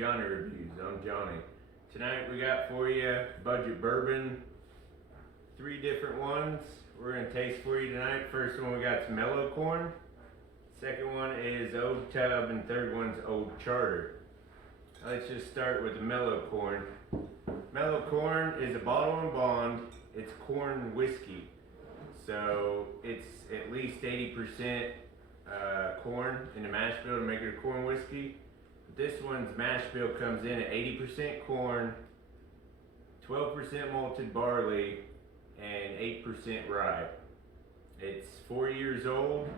Johnny Reviews. I'm Johnny. Tonight we got for you budget bourbon, 3 different ones we're gonna taste for you tonight. First one we got some Mellow Corn. Second one is Old Tub, and third one's Old Charter. Let's just start with the Mellow Corn. Mellow Corn is a bottle and bond. It's corn whiskey, so it's at least 80% corn in the mash bill to make it a corn whiskey. This one's mash bill comes in at 80% corn, 12% malted barley, and 8% rye. It's 4 years old,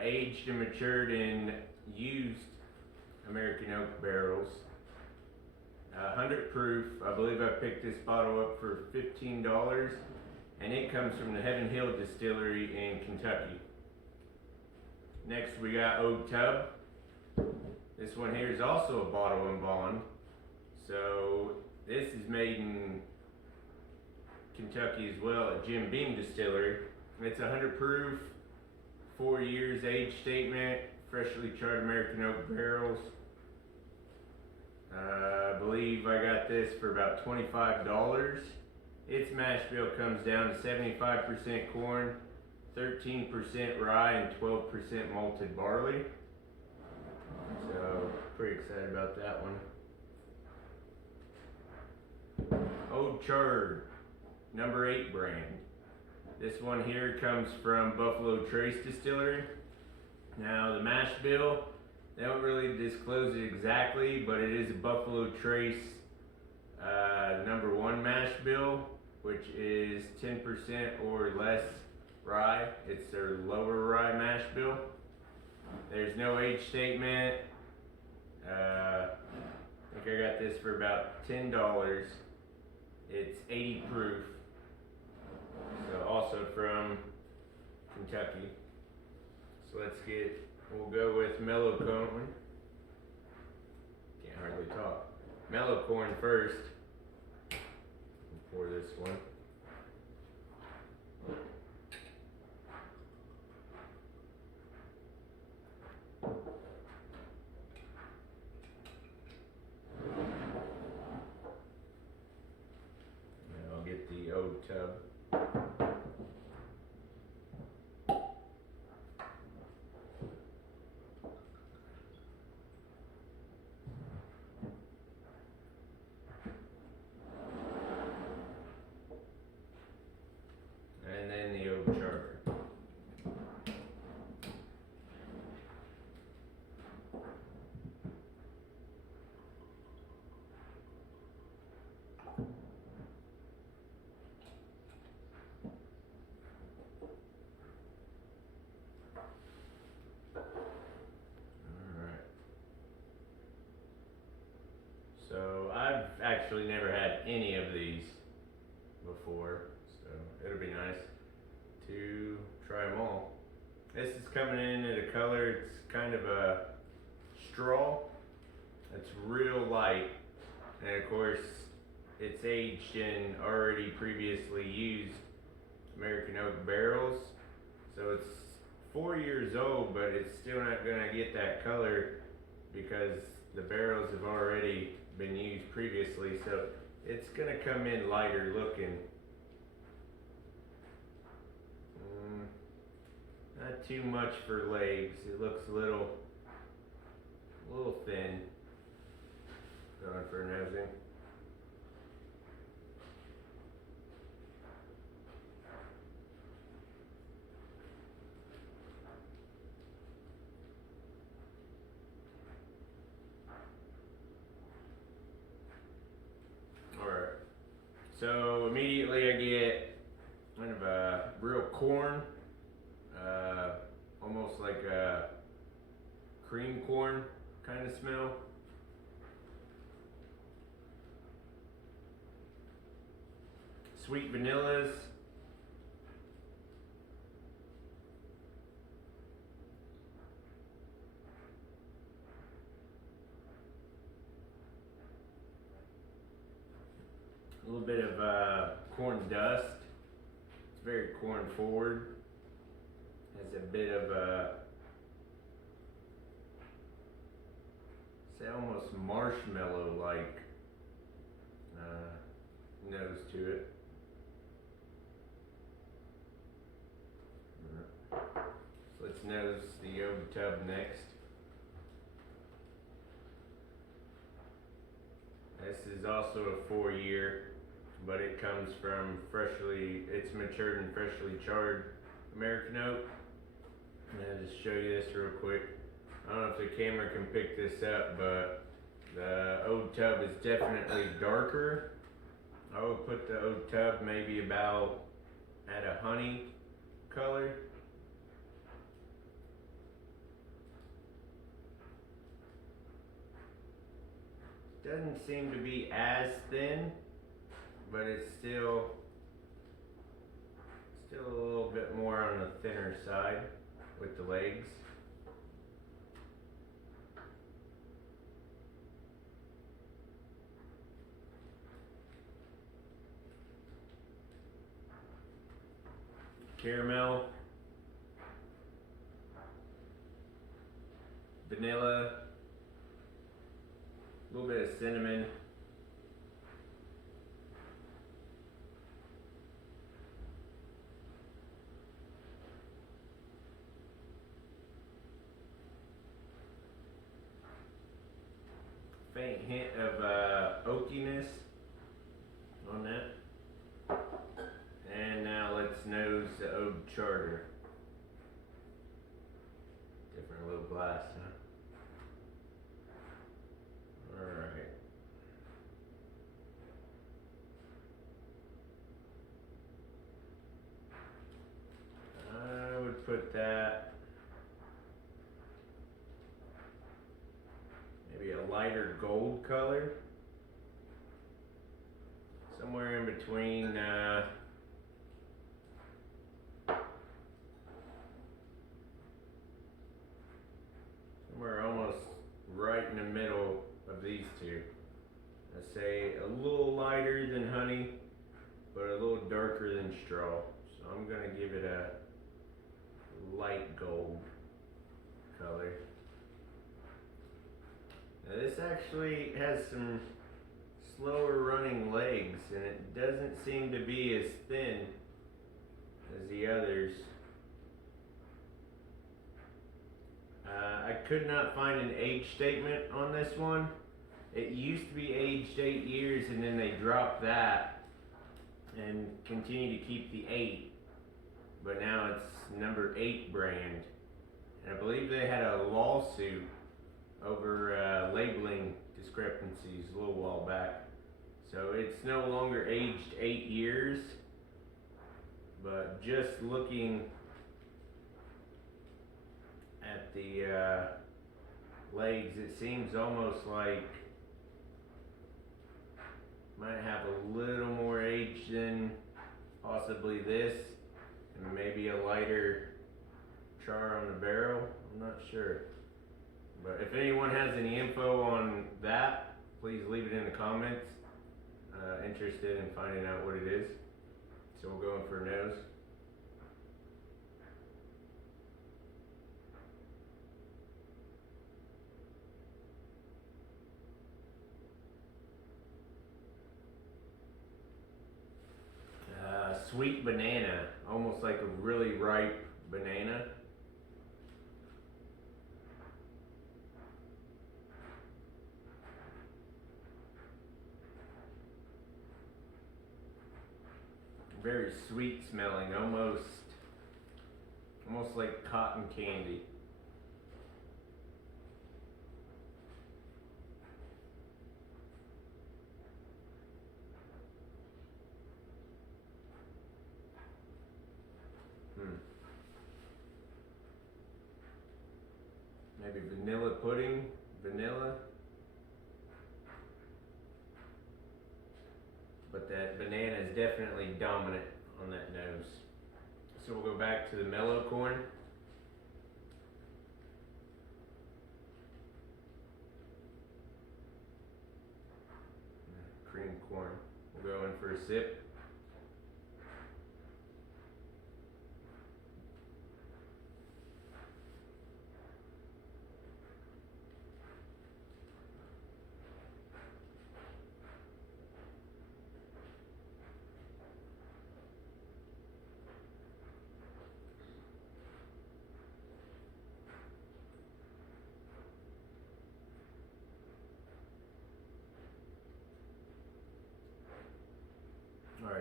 aged and matured in used American oak barrels. 100 proof. I believe I picked this bottle up for $15, and it comes from the Heaven Hill Distillery in Kentucky. Next we got Old Tub. This one here is also a bottle and bond. So this is made in Kentucky as well at Jim Beam Distillery. It's 100 proof, 4 years age statement, freshly charred American oak barrels. I believe I got this for about $25. Its mash bill comes down to 75% corn, 13% rye, and 12% malted barley. So, pretty excited about that one. Old Charter, number 8 brand. This one here comes from Buffalo Trace Distillery. Now, the mash bill, they don't really disclose it exactly, but it is a Buffalo Trace number 1 mash bill, which is 10% or less rye. It's their lower rye mash bill. There's no age statement. I think I got this for about $10. It's 80 proof. So also from Kentucky. So we'll go with Mellow Corn. Can't hardly talk. Mellow Corn first. Pour this one. And I'll get the Old Tub. And then the Old Charter. Alright. So I've actually never had any of these before, so it'll be nice to try them all. This is coming in at a color, it's kind of a straw. It's real light, and of course it's aged in already previously used American oak barrels. So it's 4 years old, but it's still not gonna get that color because the barrels have already been used previously. So it's gonna come in lighter looking. Not too much for legs. It looks a little thin. Going for nosing. Alright. So immediately I get kind of a real corn. Almost like a cream corn kind of smell. Sweet vanillas. A little bit of corn dust. It's very corn forward. Has a bit of say almost marshmallow-like nose to it. So let's nose the old tub next. This is also a 4-year, but it comes from it's matured and freshly charred American oak. And I'll just show you this real quick. I don't know if the camera can pick this up, but the old tub is definitely darker. I would put the old tub maybe about at a honey color. Doesn't seem to be as thin, but it's still a little bit more on the thinner side with the legs. Caramel, vanilla, a little bit of cinnamon, faint hint of oakiness on that. And now let's nose the Oak Charter. Different little glass, huh? Alright. I would put that maybe a lighter gold color. Somewhere in between somewhere almost right in the middle of these two. I say a little lighter than honey, but a little darker than straw. So I'm gonna give it a light gold color. Now this actually has some slower running legs, and it doesn't seem to be as thin as the others. I could not find an age statement on this one. It used to be aged 8 years, and then they dropped that and continue to keep the 8, but now it's number 8 brand. And I believe they had a lawsuit over labeling discrepancies a little while back. So it's no longer aged 8 years, but just looking at the legs, it seems almost like might have a little more age than possibly this, and maybe a lighter char on the barrel. I'm not sure. But if anyone has any info on that, please leave it in the comments. Interested in finding out what it is. So we'll go in for a nose. Sweet banana, almost like a really ripe banana. Very sweet smelling, almost like cotton candy. Maybe vanilla pudding, vanilla. But that banana is definitely dominant on that nose. So we'll go back to the Mellow Corn. Cream corn. We'll go in for a sip.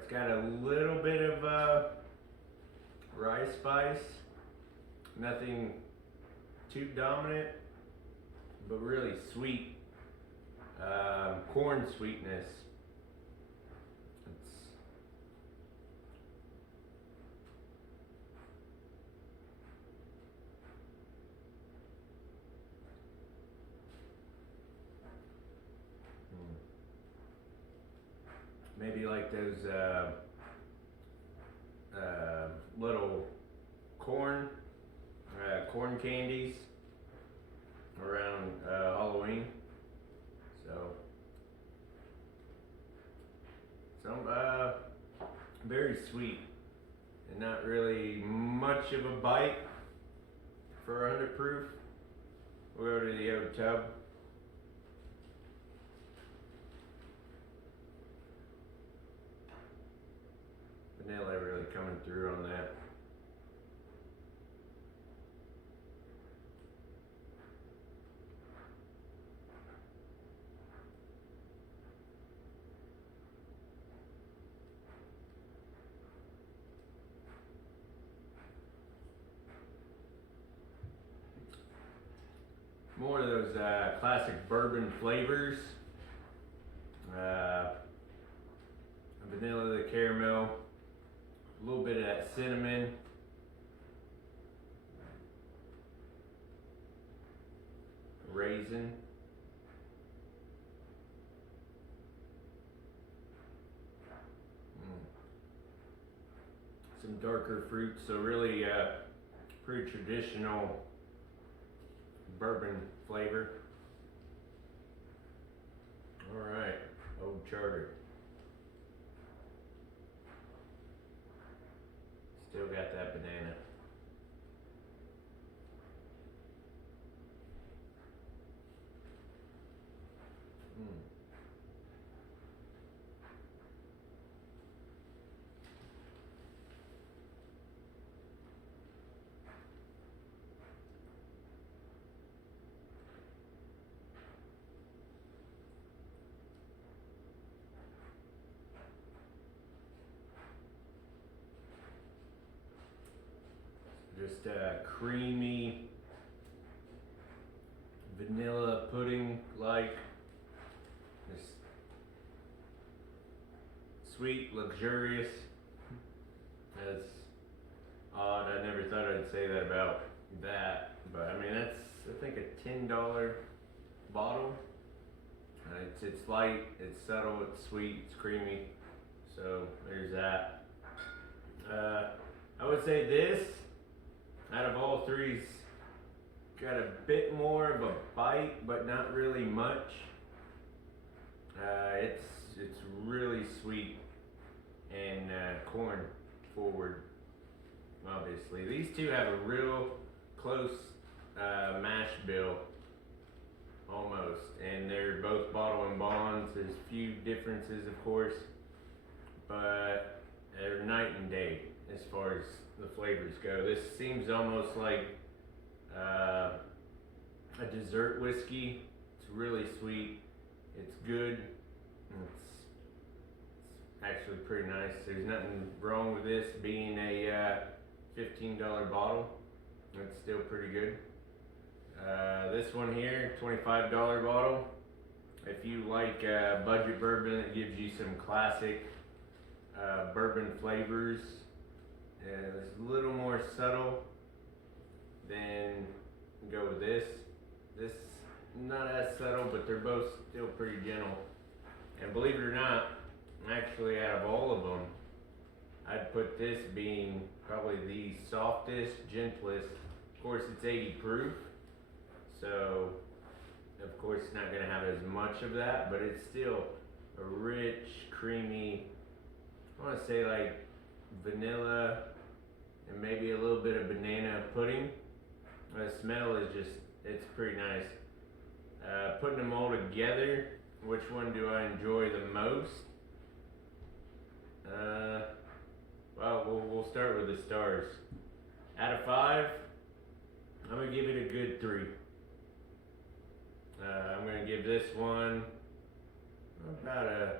It's got a little bit of rice spice, nothing too dominant, but really sweet, corn sweetness. It's maybe like those little corn candies around Halloween. So some very sweet and not really much of a bite for 100 proof. We'll go to the other tub. Vanilla really coming through on that. More of those classic bourbon flavors. Vanilla, the caramel, a little bit of that cinnamon. Raisin. Some darker fruits, so really pretty traditional bourbon flavor. All right, Old Charter. Still got that banana. Just creamy vanilla pudding like. This sweet, luxurious. That's odd. I never thought I'd say that about that, but I mean that's I think a $10 bottle. It's light, it's subtle, it's sweet, it's creamy. So there's that. I would say this, out of all three's got a bit more of a bite, but not really much. It's really sweet and corn forward. Obviously, these two have a real close mash bill, almost, and they're both bottle and bonds. There's a few differences, of course, but they're night and day as far as the flavors go. This seems almost like a dessert whiskey. It's really sweet. It's good. It's actually pretty nice. There's nothing wrong with this being a $15 bottle. It's still pretty good. This one here, $25 bottle. If you like budget bourbon that gives you some classic bourbon flavors, it's a little more subtle, then go with this. This not as subtle, but they're both still pretty gentle. And believe it or not, actually out of all of them, I'd put this being probably the softest, gentlest. Of course, it's 80 proof, so of course it's not going to have as much of that, but it's still a rich, creamy, I want to say like vanilla and maybe a little bit of banana pudding. The smell is just, it's pretty nice. Putting them all together, which one do I enjoy the most? Well, we'll start with the stars. Out of 5, I'm gonna give it a good 3. I'm gonna give this one about a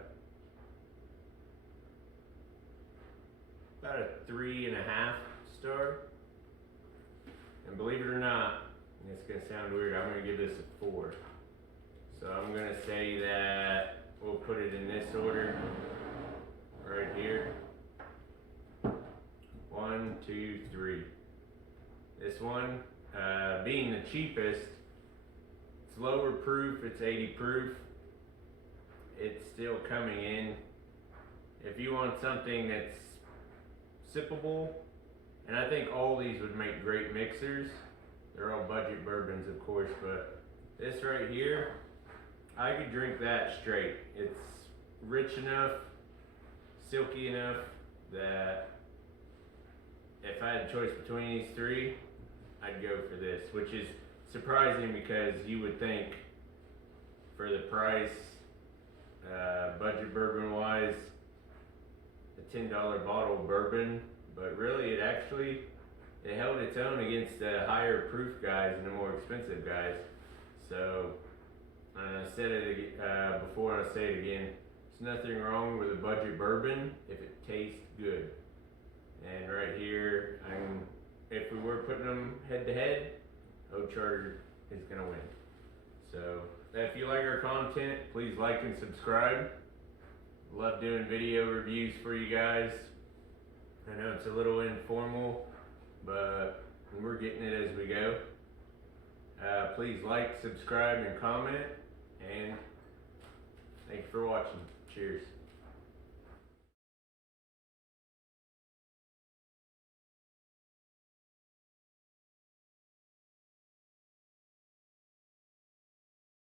about a 3.5 star. And believe it or not, and it's gonna sound weird, I'm gonna give this a 4. So I'm gonna say that we'll put it in this order, right here. 1, 2, 3. This one, being the cheapest, it's lower proof, it's 80 proof. It's still coming in. If you want something that's sippable, and I think all these would make great mixers. They're all budget bourbons, of course, but this right here, I could drink that straight. It's rich enough, silky enough that if I had a choice between these three, I'd go for this, which is surprising because you would think for the price, budget bourbon wise, a $10 bottle of bourbon, but really it held its own against the higher proof guys and the more expensive guys. So I said it before, I'll say it again. There's nothing wrong with a budget bourbon if it tastes good. And right here, if we were putting them head to head, Oak Charter is gonna win. So if you like our content, please like and subscribe. Love doing video reviews for you guys. I know it's a little informal, but we're getting it as we go. Please like, subscribe, and comment. And thank you for watching. Cheers.